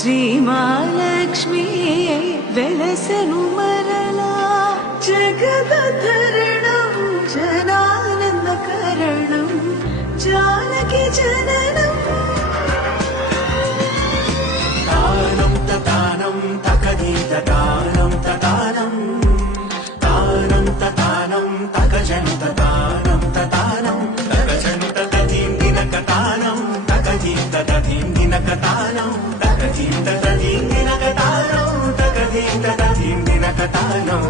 శ్రీమాలక్ష్మి వెలసెను మరలా జగదరణం జనానందకరణం జానకి జననం తానం తతానం తకదీత తానం తతానం తానం తతానం తకజను తతానం తతానం తకజను తతీం దినక తానం తకదీం తతీం దినక తానం తకదీం తతీం దినక తానం తకదీం తతీం దినక తానం